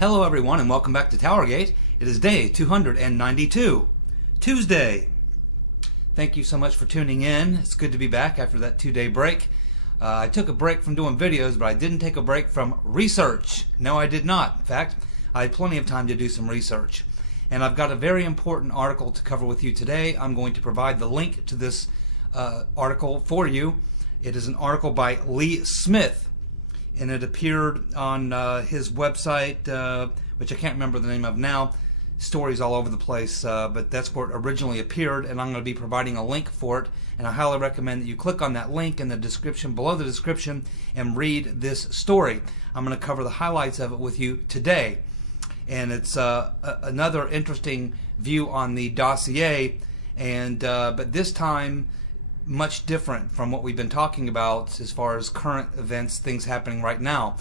Hello everyone and welcome back to TowerGate. It is day 292, Tuesday. Thank you so much for tuning in. It's good to be back after that 2-day break. I took a break from doing videos, but I didn't take a break from research. No, I did not. In fact, I had plenty of time to do some research. And I've got a very important article to cover with you today. I'm going to provide the link to this article for you. It is an article by Lee Smith, and it appeared on his website, which I can't remember the name of now. Stories all over the place, but that's where it originally appeared, and I'm going to be providing a link for it, and I highly recommend that you click on that link in the description, below the description, and read this story. I'm going to cover the highlights of it with you today, and it's another interesting view on the dossier, and but this time much different from what we've been talking about as far as current events, things happening right now.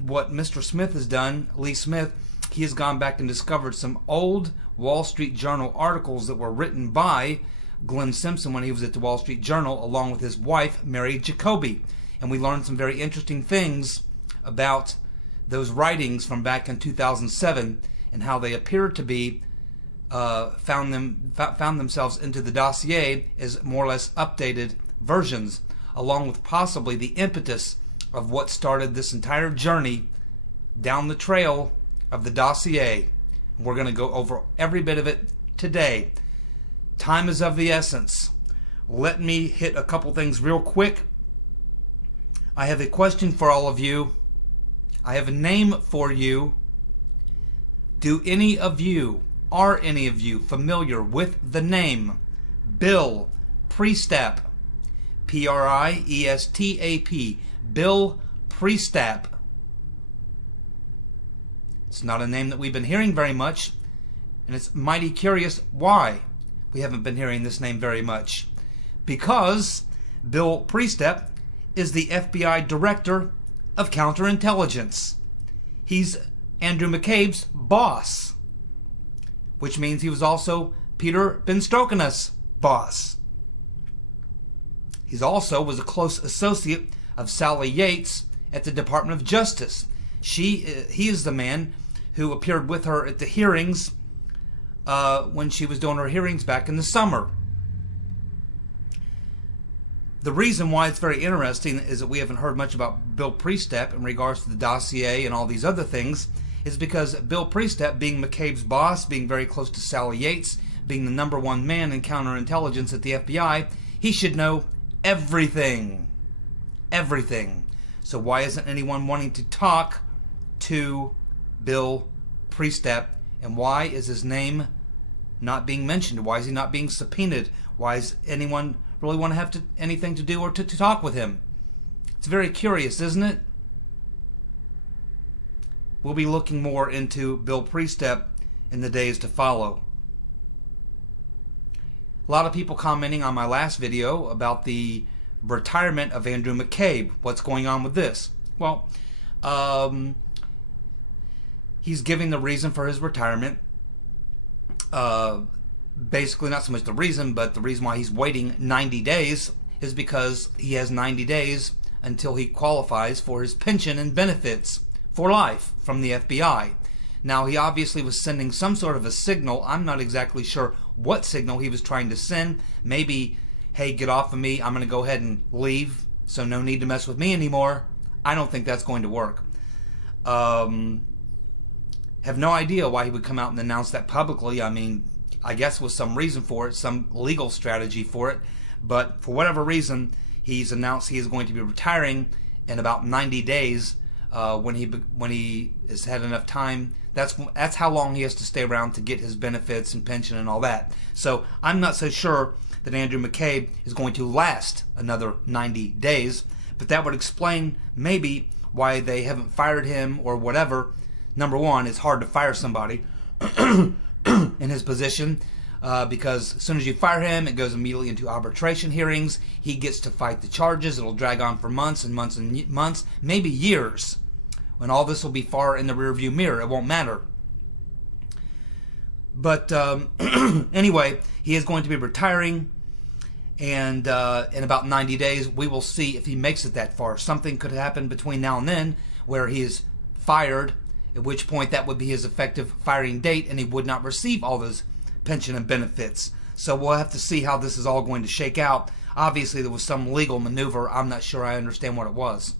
What Mr. Smith has done, Lee Smith, he has gone back and discovered some old Wall Street Journal articles that were written by Glenn Simpson when he was at the Wall Street Journal, along with his wife, Mary Jacoby. And we learned some very interesting things about those writings from back in 2007 and how they appeared to be found themselves into the dossier as more or less updated versions, along with possibly the impetus of what started this entire journey down the trail of the dossier. We're going to go over every bit of it today. Time is of the essence. Let me hit a couple things real quick. I have a question for all of you. I have a name for you. Are any of you familiar with the name Bill Priestap? P-R-I-E-S-T-A-P. Bill Priestap. It's not a name that we've been hearing very much, and it's mighty curious why we haven't been hearing this name very much. Because Bill Priestap is the FBI Director of Counterintelligence. He's Andrew McCabe's boss, which means he was also Peter Benstrokena's boss. He also was a close associate of Sally Yates at the Department of Justice. He is the man who appeared with her at the hearings when she was doing her hearings back in the summer. The reason why it's very interesting is that we haven't heard much about Bill Priestap in regards to the dossier and all these other things is because Bill Priestap, being McCabe's boss, being very close to Sally Yates, being the #1 man in counterintelligence at the FBI, he should know everything. Everything. So why isn't anyone wanting to talk to Bill Priestap, and why is his name not being mentioned? Why is he not being subpoenaed? Why does anyone really want to have anything to do or to talk with him? It's very curious, isn't it? We'll be looking more into Bill Priestap in the days to follow. A lot of people commenting on my last video about the retirement of Andrew McCabe. What's going on with this? Well, he's giving the reason for his retirement. Basically, not so much the reason, but the reason why he's waiting 90 days is because he has 90 days until he qualifies for his pension and benefits for life from the FBI. Now, he obviously was sending some sort of a signal. I'm not exactly sure what signal he was trying to send. Maybe, hey, get off of me. I'm going to go ahead and leave, so no need to mess with me anymore. I don't think that's going to work. Have no idea why he would come out and announce that publicly. I mean, I guess with some reason for it, some legal strategy for it. But for whatever reason, he's announced he is going to be retiring in about 90 days. When he has had enough time, that's how long he has to stay around to get his benefits and pension and all that. So I'm not so sure that Andrew McCabe is going to last another 90 days, but that would explain maybe why they haven't fired him or whatever. #1, it's hard to fire somebody in his position because as soon as you fire him, it goes immediately into arbitration hearings. He gets to fight the charges. It'll drag on for months and months and months, maybe years. When all this will be far in the rearview mirror, it won't matter. But anyway, he is going to be retiring, and in about 90 days, we will see if he makes it that far. Something could happen between now and then where he is fired at which point that would be his effective firing date, and he would not receive all those pension and benefits. So we'll have to see how this is all going to shake out. Obviously, there was some legal maneuver. I'm not sure I understand what it was.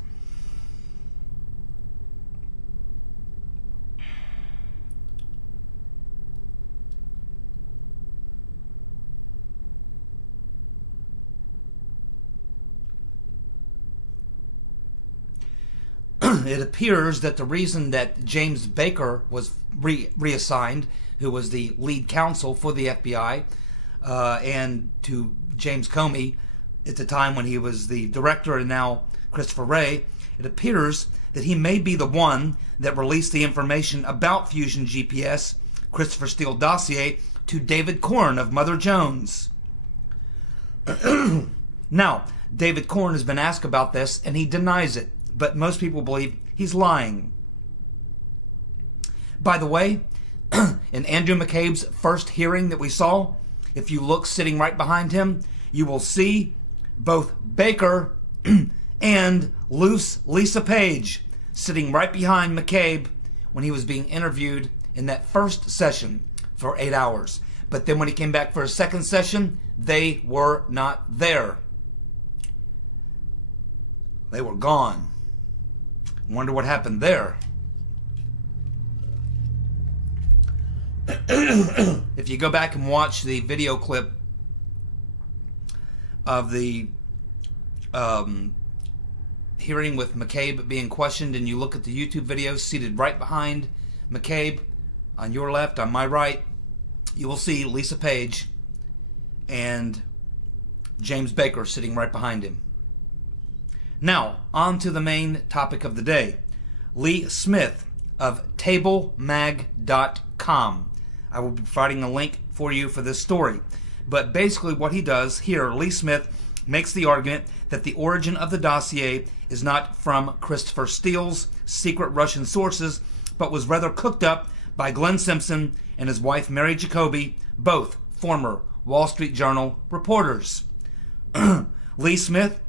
It appears that the reason that James Baker was reassigned, who was the lead counsel for the FBI, and to James Comey at the time when he was the director, and now Christopher Wray, it appears that he may be the one that released the information about Fusion GPS, Christopher Steele dossier, to David Corn of Mother Jones. Now, David Corn has been asked about this, and he denies it. But most people believe he's lying. By the way, in Andrew McCabe's first hearing that we saw, if you look sitting right behind him, you will see both Baker and loose Lisa Page sitting right behind McCabe when he was being interviewed in that first session for 8 hours. But then when he came back for a second session, they were not there. They were gone. Wonder what happened there. If you go back and watch the video clip of the hearing with McCabe being questioned, and you look at the YouTube video seated right behind McCabe, on your left, on my right, you will see Lisa Page and James Baker sitting right behind him. Now, on to the main topic of the day. Lee Smith of TableMag.com. I will be providing a link for you for this story. But basically what he does here, Lee Smith makes the argument that the origin of the dossier is not from Christopher Steele's secret Russian sources, but was rather cooked up by Glenn Simpson and his wife Mary Jacoby, both former Wall Street Journal reporters. Lee Smith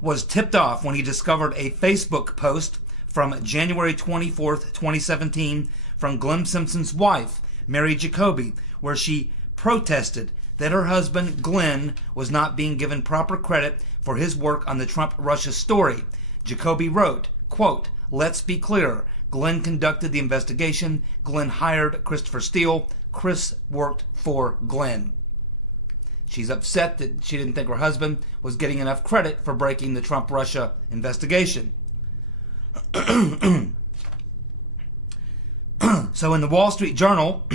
was tipped off when he discovered a Facebook post from January 24th, 2017 from Glenn Simpson's wife, Mary Jacoby, where she protested that her husband, Glenn, was not being given proper credit for his work on the Trump-Russia story. Jacoby wrote, quote, "Let's be clear. Glenn conducted the investigation. Glenn hired Christopher Steele. Chris worked for Glenn." She's upset that she didn't think her husband was getting enough credit for breaking the Trump-Russia investigation. So in the Wall Street Journal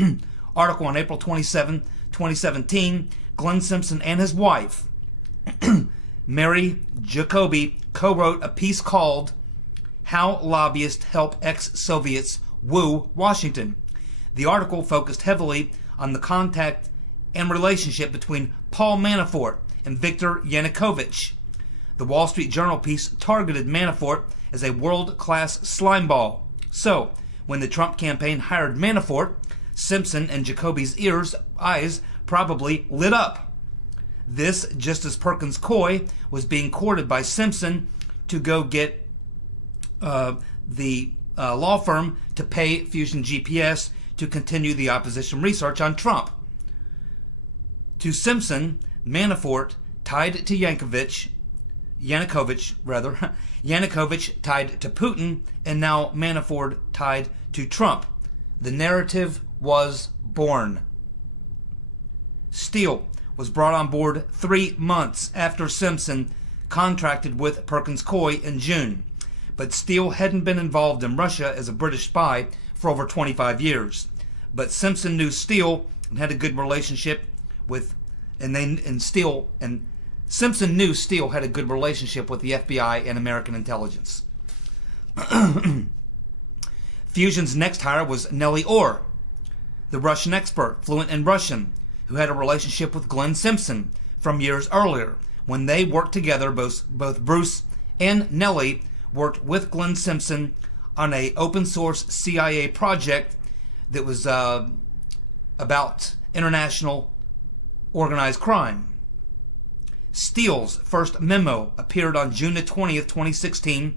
article on April 27, 2017, Glenn Simpson and his wife, Mary Jacoby, co-wrote a piece called "How Lobbyists Help Ex-Soviets Woo Washington." The article focused heavily on the contact and relationship between Paul Manafort and Viktor Yanukovych. The Wall Street Journal piece targeted Manafort as a world-class slimeball. So, when the Trump campaign hired Manafort, Simpson and Jacoby's eyes probably lit up. This just as Perkins Coie was being courted by Simpson to go get the law firm to pay Fusion GPS to continue the opposition research on Trump. To Simpson, Manafort tied to Yanukovych tied to Putin, and now Manafort tied to Trump. The narrative was born. Steele was brought on board 3 months after Simpson contracted with Perkins Coie in June. But Steele hadn't been involved in Russia as a British spy for over 25 years. But Simpson knew Steele and had a good relationship with, Simpson knew Steele had a good relationship with the FBI and American intelligence. Fusion's next hire was Nellie Orr, the Russian expert, fluent in Russian, who had a relationship with Glenn Simpson from years earlier. When they worked together, both Bruce and Nellie worked with Glenn Simpson on an open source CIA project that was about international organized crime. Steele's first memo appeared on June the 20th, 2016,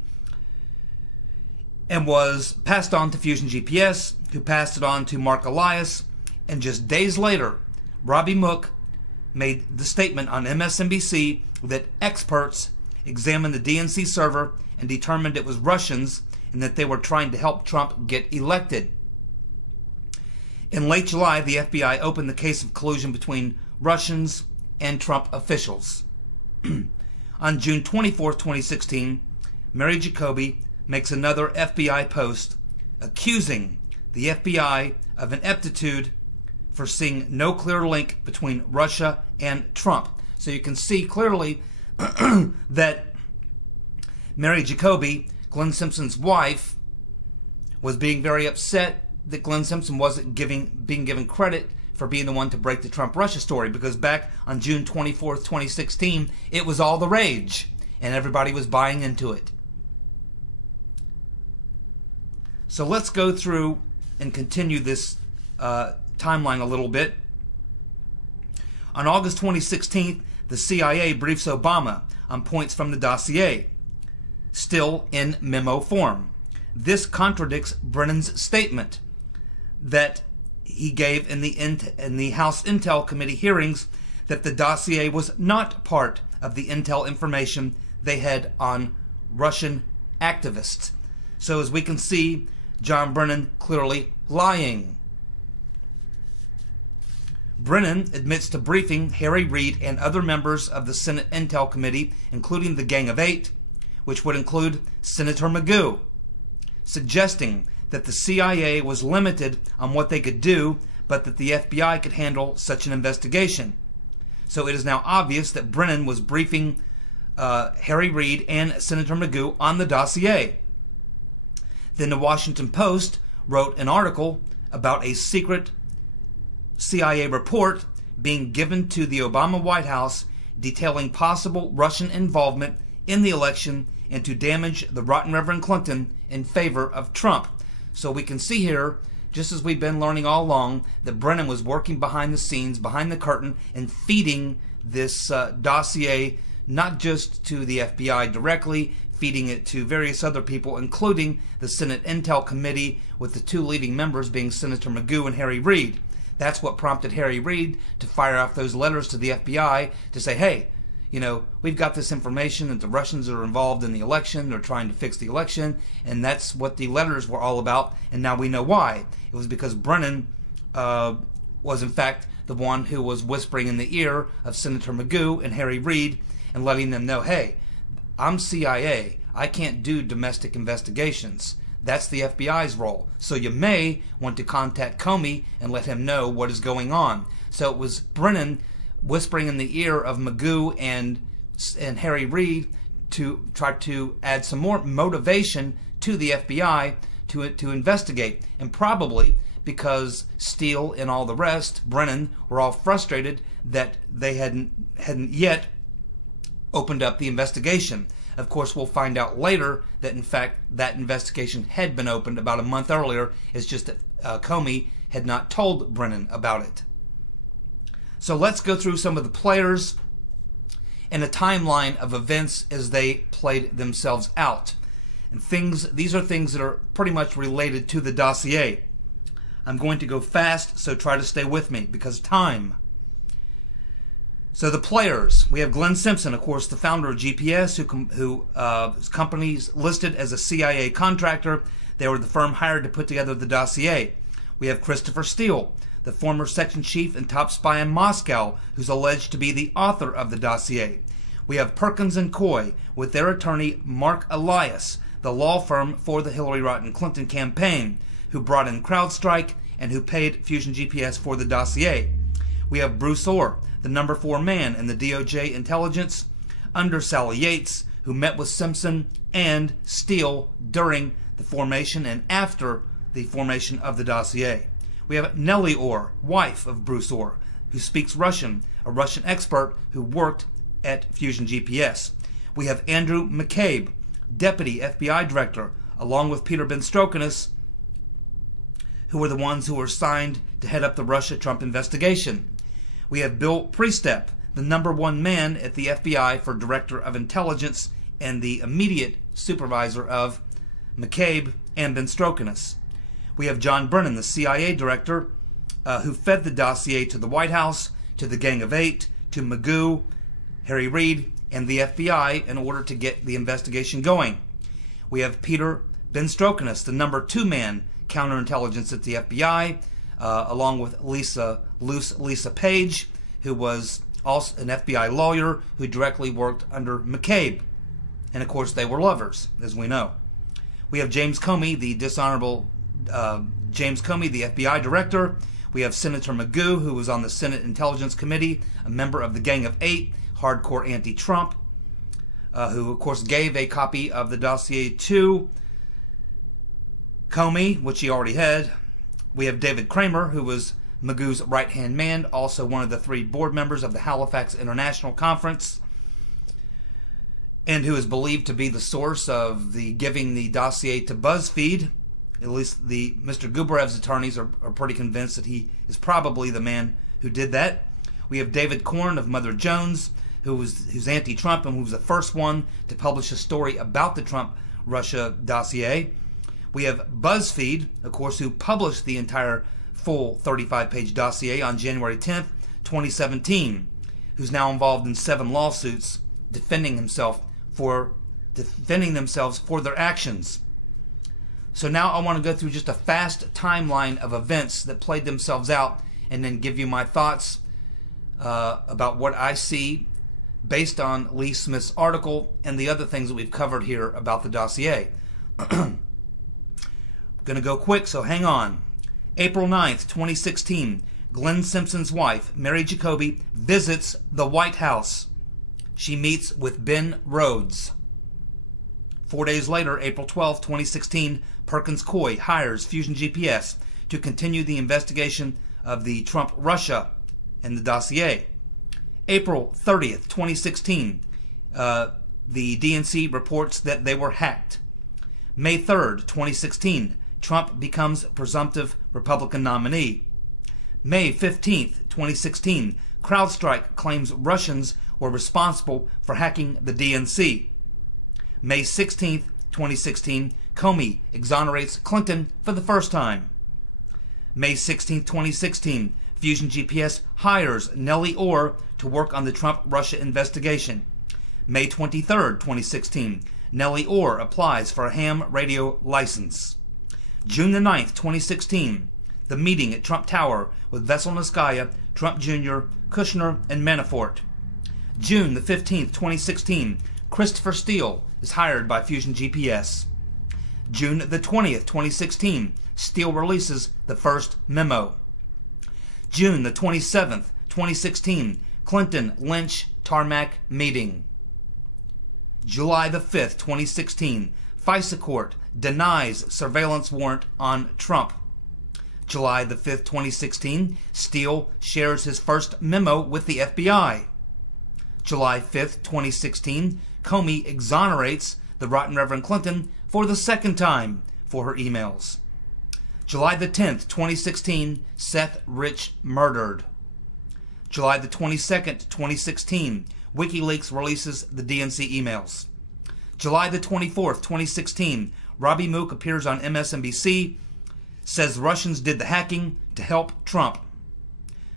and was passed on to Fusion GPS, who passed it on to Mark Elias, and just days later, Robbie Mook made the statement on MSNBC that experts examined the DNC server and determined it was Russians and that they were trying to help Trump get elected. In late July, the FBI opened the case of collusion between Russians and Trump officials. On June 24, 2016, Mary Jacoby makes another FBI post accusing the FBI of ineptitude for seeing no clear link between Russia and Trump. So you can see clearly that Mary Jacoby, Glenn Simpson's wife, was being very upset that Glenn Simpson wasn't being given credit for being the one to break the Trump-Russia story, because back on June 24th, 2016, it was all the rage, and everybody was buying into it. So let's go through and continue this timeline a little bit. On August 2016, the CIA briefs Obama on points from the dossier, still in memo form. This contradicts Brennan's statement that he gave in the House Intel Committee hearings that the dossier was not part of the intel information they had on Russian activists. So as we can see, John Brennan clearly lying. Brennan admits to briefing Harry Reid and other members of the Senate Intel Committee, including the Gang of Eight, which would include Senator Magoo, suggesting that the CIA was limited on what they could do, but that the FBI could handle such an investigation. So it is now obvious that Brennan was briefing Harry Reid and Senator Magoo on the dossier. Then the Washington Post wrote an article about a secret CIA report being given to the Obama White House detailing possible Russian involvement in the election and to damage the rotten Reverend Clinton in favor of Trump. So we can see here, just as we've been learning all along, that Brennan was working behind the scenes, behind the curtain, and feeding this dossier not just to the FBI directly, feeding it to various other people, including the Senate Intel Committee, with the two leading members being Senator Magoo and Harry Reid. That's what prompted Harry Reid to fire off those letters to the FBI to say, hey, you know, we've got this information that the Russians are involved in the election, they're trying to fix the election, and that's what the letters were all about, and now we know why. It was because Brennan was in fact the one who was whispering in the ear of Senator Magoo and Harry Reid and letting them know, hey, I'm CIA, I can't do domestic investigations. That's the FBI's role. So you may want to contact Comey and let him know what is going on. So it was Brennan whispering in the ear of Magoo and Harry Reid to try to add some more motivation to the FBI to investigate. And probably because Steele and all the rest, Brennan, were all frustrated that they hadn't yet opened up the investigation. Of course, we'll find out later that, in fact, that investigation had been opened about a month earlier. It's just that Comey had not told Brennan about it. So let's go through some of the players and a timeline of events as they played themselves out. And these are things that are pretty much related to the dossier. I'm going to go fast, so try to stay with me because time. So the players, we have Glenn Simpson, of course, the founder of GPS, whose company's listed as a CIA contractor. They were the firm hired to put together the dossier. We have Christopher Steele, the former section chief and top spy in Moscow, who's alleged to be the author of the dossier. We have Perkins and Coy, with their attorney Mark Elias, the law firm for the Hillary Rodham Clinton campaign, who brought in CrowdStrike and who paid Fusion GPS for the dossier. We have Bruce Orr, the number 4 man in the DOJ intelligence, under Sally Yates, who met with Simpson and Steele during the formation and after the formation of the dossier. We have Nellie Orr, wife of Bruce Orr, who speaks Russian, a Russian expert who worked at Fusion GPS. We have Andrew McCabe, deputy FBI director, along with Peter Benstrokinus, who were the ones who were assigned to head up the Russia-Trump investigation. We have Bill Priestep, the number 1 man at the FBI for Director of Intelligence and the immediate supervisor of McCabe, and Benstrokinus. We have John Brennan, the CIA director, who fed the dossier to the White House, to the Gang of Eight, to Magoo, Harry Reid, and the FBI in order to get the investigation going. We have Peter Benstrokinus, the number 2 man counterintelligence at the FBI, along with Lisa Page, who was also an FBI lawyer who directly worked under McCabe. And of course, they were lovers, as we know. We have James Comey, the dishonorable James Comey, the FBI director. We have Senator Magoo, who was on the Senate Intelligence Committee, a member of the Gang of Eight, hardcore anti-Trump, who, of course, gave a copy of the dossier to Comey, which he already had. We have David Kramer, who was Magoo's right-hand man, also one of the 3 board members of the Halifax International Conference, and who is believed to be the source of the giving the dossier to BuzzFeed. At least Mr. Gubarev's attorneys are pretty convinced that he is probably the man who did that. We have David Korn of Mother Jones, who's anti-Trump and who was the first one to publish a story about the Trump-Russia dossier. We have BuzzFeed, of course, who published the entire full 35-page dossier on January 10th, 2017, who's now involved in 7 lawsuits defending themselves for their actions. So now I want to go through just a fast timeline of events that played themselves out and then give you my thoughts about what I see based on Lee Smith's article and the other things that we've covered here about the dossier. I'm going to go quick, so hang on. April 9th, 2016, Glenn Simpson's wife, Mary Jacoby, visits the White House. She meets with Ben Rhodes. 4 days later, April 12th, 2016, Perkins Coie hires Fusion GPS to continue the investigation of the Trump-Russia and the dossier. April 30th, 2016, the DNC reports that they were hacked. May 3rd, 2016, Trump becomes presumptive Republican nominee. May 15th, 2016, CrowdStrike claims Russians were responsible for hacking the DNC. May 16th, 2016, Comey exonerates Clinton for the first time. May 16th, 2016, Fusion GPS hires Nellie Orr to work on the Trump-Russia investigation. May 23rd, 2016, Nellie Orr applies for a ham radio license. June the 9th, 2016, the meeting at Trump Tower with Veselnitskaya, Trump Jr., Kushner, and Manafort. June the 15th, 2016, Christopher Steele is hired by Fusion GPS. June the 20th, 2016, Steele releases the first memo. June the 27th, 2016, Clinton-Lynch tarmac meeting. July the 5th, 2016, FISA court denies surveillance warrant on Trump. July the 5th, 2016, Steele shares his first memo with the FBI. July 5th, 2016, Comey exonerates the Rotten Reverend Clinton for the second time for her emails. July the 10th, 2016, Seth Rich murdered. July the 22nd, 2016, WikiLeaks releases the DNC emails. July the 24th, 2016, Robbie Mook appears on MSNBC, says Russians did the hacking to help Trump.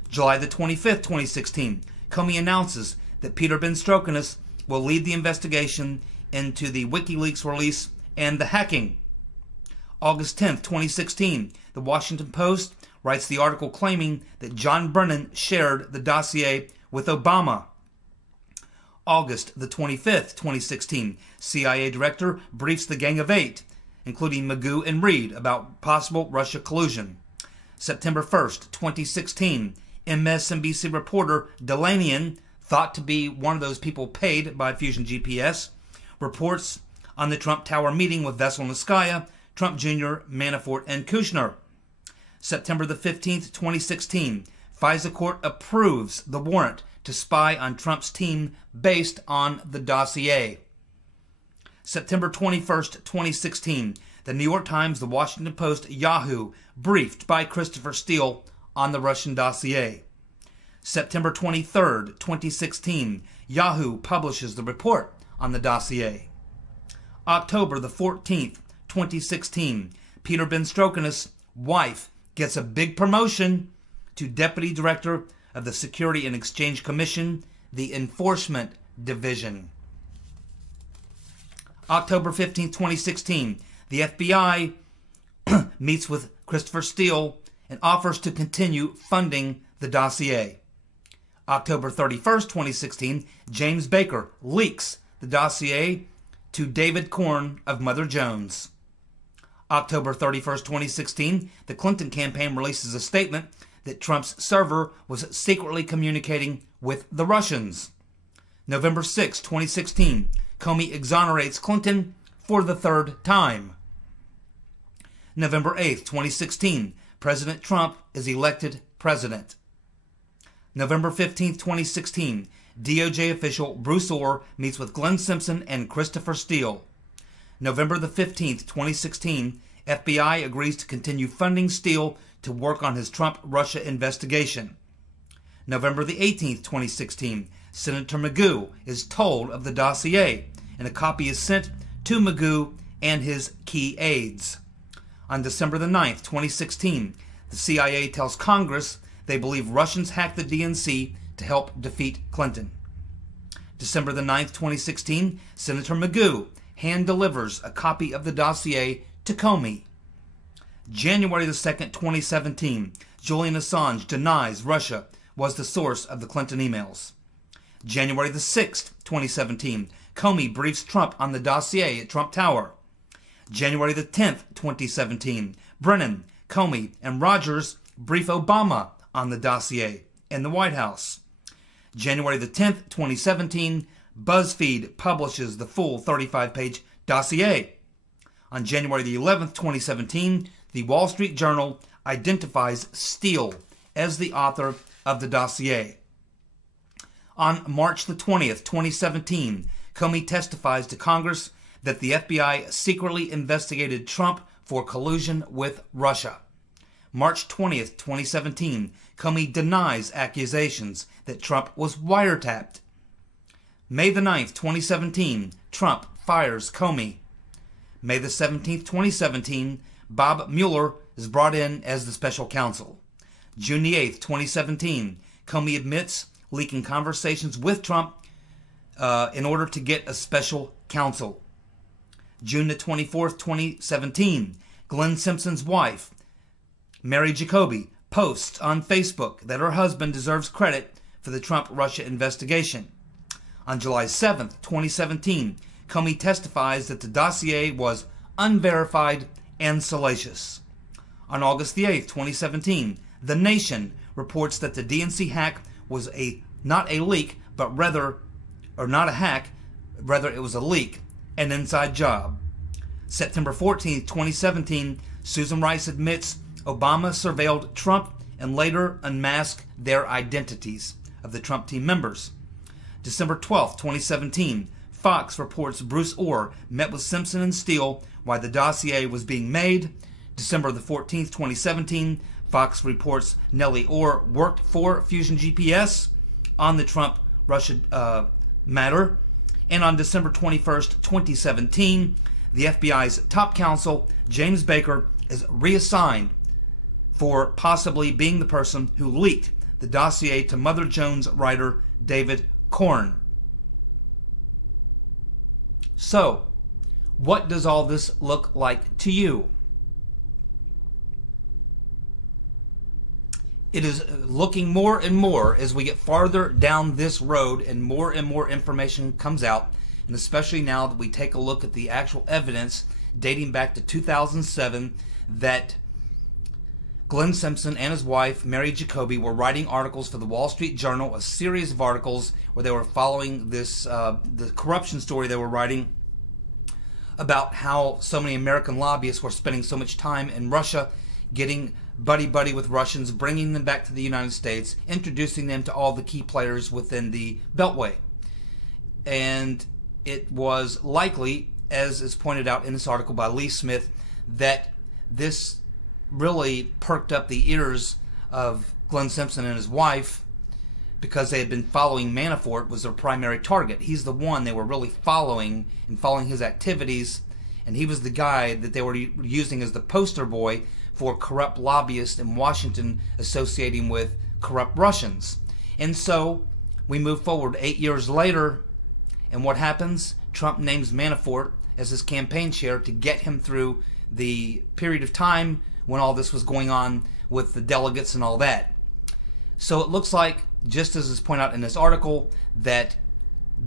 July the 25th, 2016, Comey announces that Peter Benstrokinus will lead the investigation into the WikiLeaks release and the hacking. August 10th, 2016, the Washington Post writes the article claiming that John Brennan shared the dossier with Obama. August the 25th, 2016, CIA director briefs the Gang of Eight, including Magoo and Reid, about possible Russia collusion. September 1st, 2016, MSNBC reporter Delanian, thought to be one of those people paid by Fusion GPS, reports on the Trump Tower meeting with Veselnitskaya, Trump Jr., Manafort, and Kushner. September the 15th, 2016, FISA court approves the warrant to spy on Trump's team based on the dossier. September 21st, 2016, the New York Times, the Washington Post, Yahoo, briefed by Christopher Steele on the Russian dossier. September 23rd, 2016, Yahoo publishes the report on the dossier. October the 14th, 2016, Peter Ben Strokenus' wife gets a big promotion to Deputy Director of the Security and Exchange Commission, the Enforcement Division. October 15, 2016, the FBI meets with Christopher Steele and offers to continue funding the dossier. October 31st, 2016, James Baker leaks the dossier to David Corn of Mother Jones. October 31st, 2016, the Clinton campaign releases a statement that Trump's server was secretly communicating with the Russians. November 6, 2016, Comey exonerates Clinton for the third time. November 8, 2016, President Trump is elected president. November 15, 2016, DOJ official Bruce Orr meets with Glenn Simpson and Christopher Steele. November the 15th, 2016, FBI agrees to continue funding Steele to work on his Trump-Russia investigation. November the 18th, 2016, Senator Magoo is told of the dossier, and a copy is sent to Magoo and his key aides. On December the 9th, 2016, the CIA tells Congress they believe Russians hacked the DNC to help defeat Clinton. December the 9th, 2016, Senator Magoo hand delivers a copy of the dossier to Comey. January the 2nd, 2017, Julian Assange denies Russia was the source of the Clinton emails. January the 6th, 2017, Comey briefs Trump on the dossier at Trump Tower. January the 10th, 2017, Brennan, Comey, and Rogers brief Obama on the dossier in the White House. January the 10th, 2017, BuzzFeed publishes the full 35-page dossier. On January the 11th, 2017, the Wall Street Journal identifies Steele as the author of the dossier. On March the 20th, 2017, Comey testifies to Congress that the FBI secretly investigated Trump for collusion with Russia. March 20th, 2017, Comey denies accusations that Trump was wiretapped. May the 9th, 2017, Trump fires Comey. May the 17th, 2017, Bob Mueller is brought in as the special counsel. June the 8th, 2017, Comey admits leaking conversations with Trump in order to get a special counsel. June the 24th, 2017, Glenn Simpson's wife, Mary Jacoby, posts on Facebook that her husband deserves credit for the Trump-Russia investigation. On July 7th, 2017, Comey testifies that the dossier was unverified and salacious. On August the 8th, 2017, The Nation reports that the DNC hack was not a leak, but rather, or not a hack, rather it was a leak, an inside job. September 14th, 2017, Susan Rice admits Obama surveilled Trump and later unmasked their identities of the Trump team members. December 12th, 2017, Fox reports Bruce Orr met with Simpson and Steele while the dossier was being made. December the 14th, 2017, Fox reports Nellie Orr worked for Fusion GPS on the Trump-Russia matter. And on December 21st, 2017, the FBI's top counsel, James Baker, is reassigned for possibly being the person who leaked the dossier to Mother Jones writer David Corn. So, what does all this look like to you? It is looking more and more as we get farther down this road and more information comes out, and especially now that we take a look at the actual evidence dating back to 2007 that Glenn Simpson and his wife, Mary Jacoby, were writing articles for the Wall Street Journal, a series of articles where they were following this the corruption story they were writing about how so many American lobbyists were spending so much time in Russia, getting buddy-buddy with Russians, bringing them back to the United States, introducing them to all the key players within the Beltway. And it was likely, as is pointed out in this article by Lee Smith, that this really perked up the ears of Glenn Simpson and his wife because they had been following Manafort was their primary target. He's the one they were really following and following his activities and he was the guy that they were using as the poster boy for corrupt lobbyists in Washington associating with corrupt Russians. And so we move forward 8 years later, and what happens? Trump names Manafort as his campaign chair to get him through the period of time when all this was going on with the delegates and all that. So it looks like, just as is pointed out in this article, that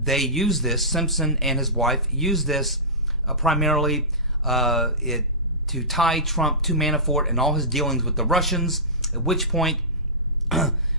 they use this, Simpson and his wife use this primarily to tie Trump to Manafort and all his dealings with the Russians, at which point,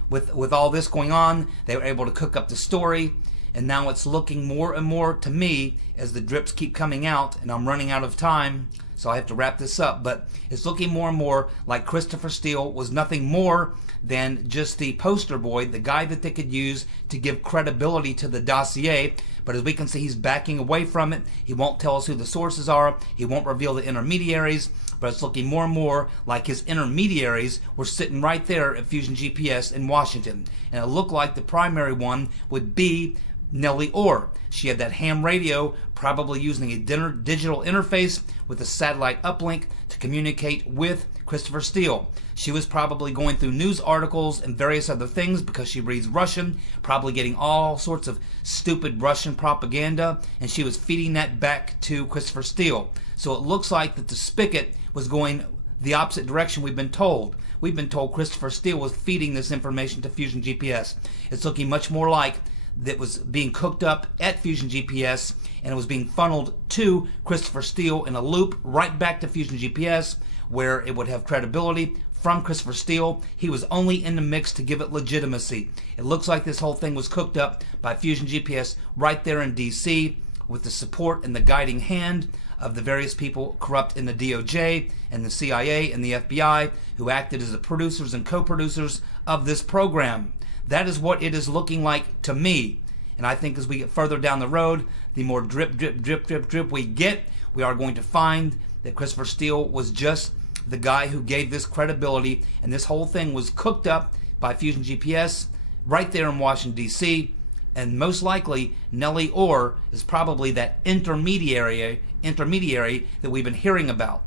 with all this going on, they were able to cook up the story, and now it's looking more and more to me, as the drips keep coming out, and I'm running out of time, so I have to wrap this up, but it's looking more and more like Christopher Steele was nothing more than just the poster boy, the guy that they could use to give credibility to the dossier. But as we can see, he's backing away from it. He won't tell us who the sources are. He won't reveal the intermediaries. But it's looking more and more like his intermediaries were sitting right there at Fusion GPS in Washington. And it looked like the primary one would be Nellie Orr. She had that ham radio, probably using a digital interface with a satellite uplink to communicate with Christopher Steele. She was probably going through news articles and various other things because she reads Russian, probably getting all sorts of stupid Russian propaganda, and she was feeding that back to Christopher Steele. So it looks like that the spigot was going the opposite direction we've been told. We've been told Christopher Steele was feeding this information to Fusion GPS. It's looking much more like that was being cooked up at Fusion GPS, and it was being funneled to Christopher Steele in a loop right back to Fusion GPS, where it would have credibility from Christopher Steele. He was only in the mix to give it legitimacy. It looks like this whole thing was cooked up by Fusion GPS right there in DC, with the support and the guiding hand of the various people corrupt in the DOJ and the CIA and the FBI, who acted as the producers and co-producers of this program. That is what it is looking like to me. And I think as we get further down the road, the more drip, drip, drip, drip, drip we get, we are going to find that Christopher Steele was just the guy who gave this credibility, and this whole thing was cooked up by Fusion GPS right there in Washington, D.C., and most likely Nellie Orr is probably that intermediary that we've been hearing about.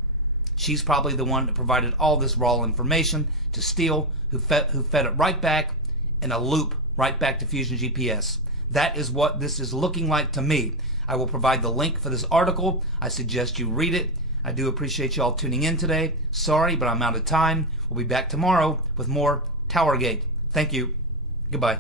She's probably the one that provided all this raw information to Steele, who fed it right back in a loop right back to Fusion GPS. That is what this is looking like to me. I will provide the link for this article. I suggest you read it. I do appreciate you all tuning in today. Sorry, but I'm out of time. We'll be back tomorrow with more TowerGate. Thank you. Goodbye.